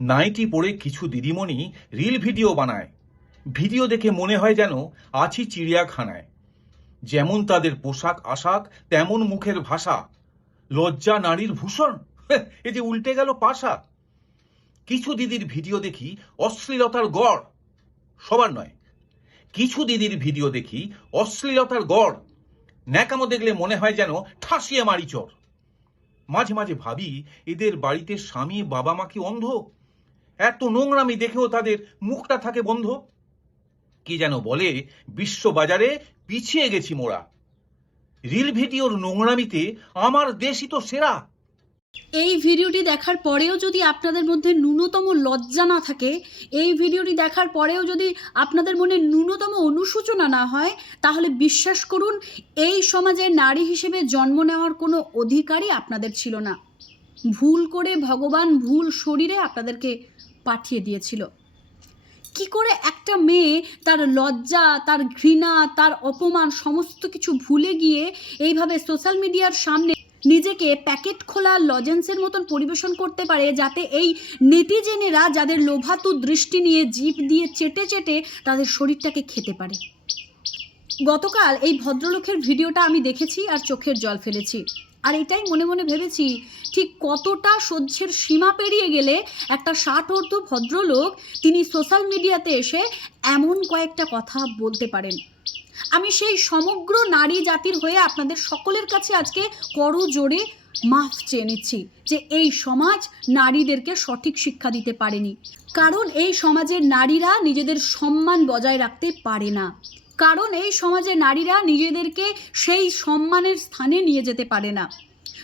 Nightie পরে কিছু দিদিমণি রিল ভিডিও বানায়। ভিডিও দেখে মনে হয় যেন আছি চিড়িয়াখানায়। যেমন তাদের পোশাক আশাক, তেমন মুখের ভাষা। লজ্জা নারীর ভূষণ। এ যে উল্টে গেল পাশা। কিছু দিদির ভিডিও দেখি অশ্লীলতার গড়। সবার নয়। কিছু দিদির ভিডিও দেখি অশ্লীলতার গড়। ন্যাকামো দেখলে মনে হয় যেন ঠাসিয়ে মারি চোর। মাঝে মাঝে ভাবি এদের বাড়িতে স্বামী বাবা মা কি অন্ধ? এত নোংরামি দেখেও তাদের মুখটা থাকে বন্ধ। কি যেন বলে, বিশ্ববাজারে পিছিয়ে গেছি মোরা। রিল ভিডিওর নোংরামিতে আমার দেশই তো সেরা। এই ভিডিওটি দেখার পরেও যদি আপনাদের মধ্যে ন্যূনতম লজ্জা না থাকে, এই ভিডিওটি দেখার পরেও যদি আপনাদের মনে ন্যূনতম অনুশোচনা না হয়, তাহলে বিশ্বাস করুন, এই সমাজে নারী হিসেবে জন্ম নেওয়ার কোনো অধিকারই আপনাদের ছিল না। ভুল করে ভগবান ভুল শরীরে আপনাদেরকে পাঠিয়ে দিয়েছিল। কি করে একটা মেয়ে তার লজ্জা, তার ঘৃণা, তার অপমান সমস্ত কিছু ভুলে গিয়ে এইভাবে সোশ্যাল মিডিয়ার সামনে নিজেকে প্যাকেট খোলা লজেন্সের মতন পরিবেশন করতে পারে, যাতে এই নেটিজেনেরা যাদের লোভাতু দৃষ্টি নিয়ে জিভ দিয়ে চেটে চেটে তাদের শরীরটাকে খেতে পারে। গতকাল এই ভদ্রলোকের ভিডিওটা আমি দেখেছি আর চোখের জল ফেলেছি। আর এটাই মনে মনে ভেবেছি, ঠিক কতটা সহ্যের সীমা পেরিয়ে গেলে একটা ষাট অর্ধ ভদ্রলোক তিনি সোশ্যাল মিডিয়াতে এসে এমন কয়েকটা কথা বলতে পারেন। আমি সেই সমগ্র নারী জাতির হয়ে আপনাদের সকলের কাছে আজকে করো জোরে মাফ চেয়ে নিচ্ছি যে এই সমাজ নারীদেরকে সঠিক শিক্ষা দিতে পারেনি। কারণ এই সমাজের নারীরা নিজেদের সম্মান বজায় রাখতে পারে না। কারণ এই সমাজে নারীরা নিজেদেরকে সেই সম্মানের স্থানে নিয়ে যেতে পারে না।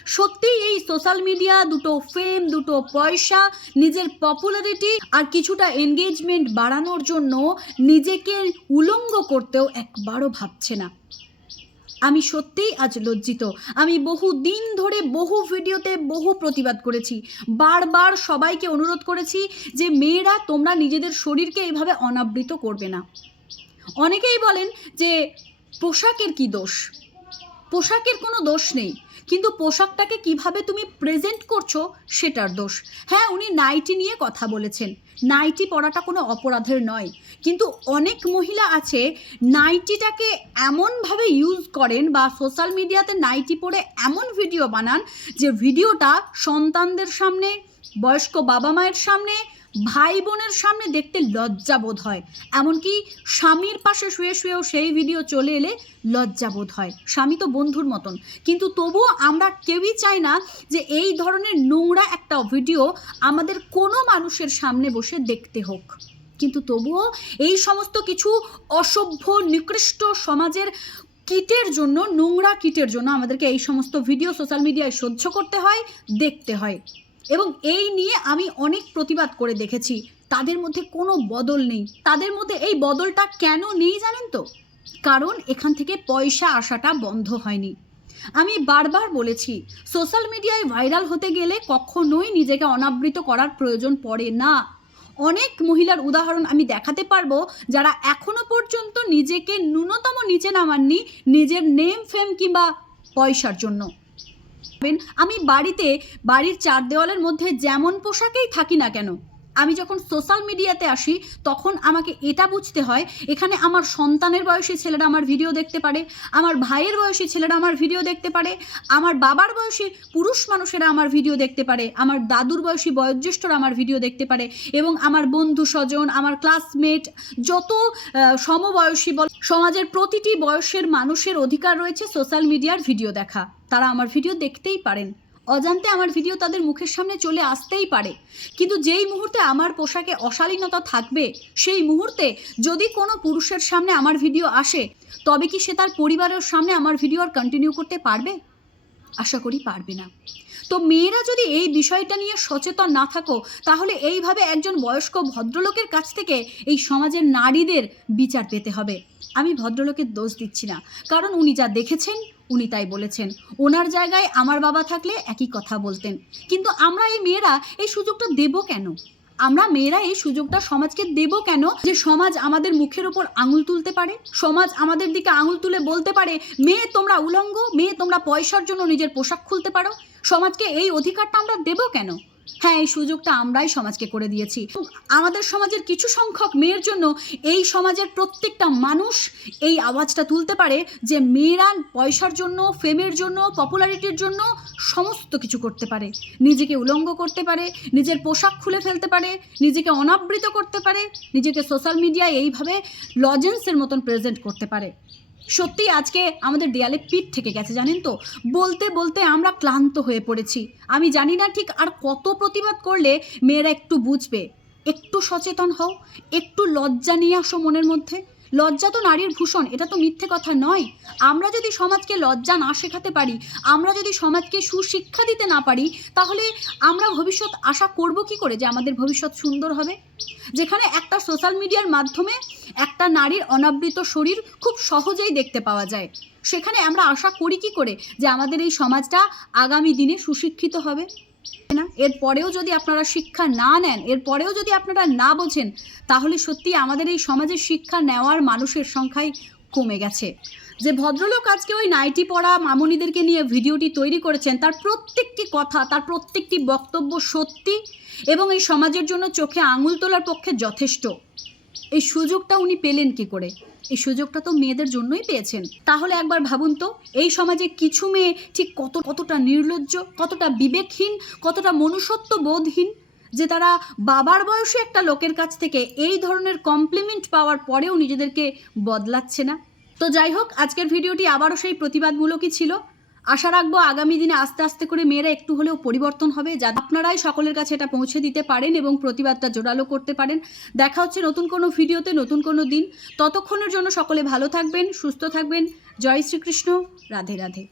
সত্যি এই সোশ্যাল মিডিয়া, দুটো ফেম, দুটো পয়সা, নিজের পপুলারিটি আর কিছুটা এনগেজমেন্ট বাড়ানোর জন্য নিজেকে উলঙ্গ করতেও একবারও ভাবছে না। আমি সত্যিই আজ লজ্জিত। আমি বহু দিন ধরে বহু ভিডিওতে বহু প্রতিবাদ করেছি। বারবার সবাইকে অনুরোধ করেছি যে, মেয়েরা, তোমরা নিজেদের শরীরকে এভাবে অনাবৃত করবে না। অনেকেই বলেন যে পোশাকের কি দোষ? পোশাকের কোনো দোষ নেই। কিন্তু পোশাকটাকে কীভাবে তুমি প্রেজেন্ট করছ সেটার দোষ। হ্যাঁ উনি নাইটি নিয়ে কথা বলেছেন। নাইটি পরাটা কোনো অপরাধের নয়। কিন্তু অনেক মহিলা আছে, নাইটিটাকে এমনভাবে ইউজ করেন বা সোশ্যাল মিডিয়াতে নাইটি পরে এমন ভিডিও বানান যে ভিডিওটা সন্তানদের সামনে, বয়স্ক বাবা মায়ের সামনে ভাই বোনের সামনে দেখতে লজ্জা বোধ হয়। এমনকি স্বামীর পাশে শুয়ে শুয়েও সেই ভিডিও চলে এলে লজ্জা বোধ হয়। স্বামী তো বন্ধুর মতন। কিন্তু তবুও আমরা কেউই চাই না যে এই ধরনের নোংরা একটা ভিডিও আমাদের কোনো মানুষের সামনে বসে দেখতে হোক। কিন্তু তবুও এই সমস্ত কিছু অসভ্য, নিকৃষ্ট সমাজের কিটের জন্য, নোংরা কিটের জন্য আমাদেরকে এই সমস্ত ভিডিও সোশ্যাল মিডিয়ায় সহ্য করতে হয়, দেখতে হয়। এবং এই নিয়ে আমি অনেক প্রতিবাদ করে দেখেছি। তাদের মধ্যে কোনো বদল নেই। তাদের মধ্যে এই বদলটা কেন নেই জানেন তো? কারণ এখান থেকে পয়সা আসাটা বন্ধ হয়নি। আমি বারবার বলেছি, সোশ্যাল মিডিয়ায় ভাইরাল হতে গেলে কখনোই নিজেকে অনাবৃত করার প্রয়োজন পড়ে না। অনেক মহিলার উদাহরণ আমি দেখাতে পারব যারা এখনও পর্যন্ত নিজেকে ন্যূনতম নিচে নামাননি নিজের নেম ফেম কিংবা পয়সার জন্য। আমি বাড়িতে, বাড়ির চার দেওয়ালের মধ্যে যেমন পোশাকেই থাকি না কেন, আমি যখন সোশ্যাল মিডিয়াতে আসি, তখন আমাকে এটা বুঝতে হয়, এখানে আমার সন্তানের বয়সী ছেলেরা আমার ভিডিও দেখতে পারে, আমার ভাইয়ের বয়সী ছেলেরা আমার ভিডিও দেখতে পারে, আমার বাবার বয়সী পুরুষ মানুষেরা আমার ভিডিও দেখতে পারে, আমার দাদুর বয়সী বয়োজ্যেষ্ঠরা আমার ভিডিও দেখতে পারে এবং আমার বন্ধু স্বজন, আমার ক্লাসমেট যত সমবয়সী বল, সমাজের প্রতিটি বয়সের মানুষের অধিকার রয়েছে সোশ্যাল মিডিয়ার ভিডিও দেখা। তারা আমার ভিডিও দেখতেই পারেন। অজান্তে আমার ভিডিও তাদের মুখের সামনে চলে আসতেই পারে। কিন্তু যেই মুহূর্তে আমার পোশাকে অশালীনতা থাকবে, সেই মুহূর্তে যদি কোনো পুরুষের সামনে আমার ভিডিও আসে, তবে কি সে তার পরিবারের সামনে আমার ভিডিও আর কন্টিনিউ করতে পারবে? আশা করি পারবে না। তো মেয়েরা যদি এই বিষয়টা নিয়ে সচেতন না থাকো, তাহলে এইভাবে একজন বয়স্ক ভদ্রলোকের কাছ থেকে এই সমাজের নারীদের বিচার পেতে হবে। আমি ভদ্রলোকের দোষ দিচ্ছি না। কারণ উনি যা দেখেছেন উনি তাই বলেছেন। ওনার জায়গায় আমার বাবা থাকলে একই কথা বলতেন। কিন্তু আমরা এই মেয়েরা এই সুযোগটা দেব কেন? আমরা মেয়েরা এই সুযোগটা সমাজকে দেব কেন যে সমাজ আমাদের মুখের ওপর আঙুল তুলতে পারে? সমাজ আমাদের দিকে আঙুল তুলে বলতে পারে, মেয়ে, তোমরা উলঙ্গ, মেয়ে, তোমরা পয়সার জন্য নিজের পোশাক খুলতে পারো। সমাজকে এই অধিকারটা আমরা দেব কেন? হ্যাঁ এই সুযোগটা আমরাই সমাজকে করে দিয়েছি। আমাদের সমাজের কিছু সংখ্যক মেয়ের জন্য এই সমাজের প্রত্যেকটা মানুষ এই আওয়াজটা তুলতে পারে যে মেয়েরা পয়সার জন্য ফেমের জন্য পপুলারিটির জন্য সমস্ত কিছু করতে পারে। নিজেকে উলঙ্গ করতে পারে, নিজের পোশাক খুলে ফেলতে পারে, নিজেকে অনাবৃত করতে পারে, নিজেকে সোশ্যাল মিডিয়ায় এইভাবে লজেন্সের মতন প্রেজেন্ট করতে পারে। সত্যি আজকে আমাদের দেয়ালে পিঠ থেকে গেছে, জানেন তো? বলতে বলতে আমরা ক্লান্ত হয়ে পড়েছি। আমি জানি না ঠিক আর কত প্রতিবাদ করলে মেয়েরা একটু বুঝবে। একটু সচেতন হও, একটু লজ্জা নিয়ে আসো মনের মধ্যে। লজ্জা তো নারীর ভূষণ, এটা তো মিথ্যে কথা নয়। আমরা যদি সমাজকে লজ্জা না শেখাতে পারি, আমরা যদি সমাজকে সুশিক্ষা দিতে না পারি, তাহলে আমরা ভবিষ্যৎ আশা করব কি করে যে আমাদের ভবিষ্যৎ সুন্দর হবে? যেখানে একটা সোশ্যাল মিডিয়ার মাধ্যমে একটা নারীর অনাবৃত শরীর খুব সহজেই দেখতে পাওয়া যায়। সেখানে আমরা আশা করি কি করে যে আমাদের এই সমাজটা আগামী দিনে সুশিক্ষিত হবে? না? এরপরেও যদি আপনারা শিক্ষা না নেন, এরপরেও যদি আপনারা না বোঝেন, তাহলে সত্যি আমাদের এই সমাজে শিক্ষা নেওয়ার মানুষের সংখ্যাই কমে গেছে। যে ভদ্রলোক আজকে ওই নাইটি পড়া মামনিদেরকে নিয়ে ভিডিওটি তৈরি করেছেন, তার প্রত্যেকটি কথা, তার প্রত্যেকটি বক্তব্য সত্যি এবং এই সমাজের জন্য চোখে আঙুল তোলার পক্ষে যথেষ্ট। এই সুযোগটা উনি পেলেন কি করে? এই সুযোগটা তো মেয়েদের জন্যই পেয়েছেন। তাহলে একবার ভাবুন তো, এই সমাজে কিছু মেয়ে ঠিক কত, কতটা নির্লজ্জ, কতটা বিবেকহীন, কতটা মনুষ্যত্ব বোধহীন যে তারা বাবার বয়সে একটা লোকের কাছ থেকে এই ধরনের কমপ্লিমেন্ট পাওয়ার পরেও নিজেদেরকে বদলাচ্ছে না। তো যাই হোক, আজকের ভিডিওটি আবারও সেই প্রতিবাদমূলকই ছিল। আশা রাখব আগামী দিনে আস্তে আস্তে করে মেয়েরা একটু হলেও পরিবর্তন হবে যা আপনারাই সকলের কাছে এটা পৌঁছে দিতে পারেন এবং প্রতিবাদটা জোরালো করতে পারেন। দেখা হচ্ছে নতুন কোনো ভিডিওতে, নতুন কোনো দিন। ততক্ষণের জন্য সকলে ভালো থাকবেন, সুস্থ থাকবেন। জয় শ্রীকৃষ্ণ। রাধে রাধে।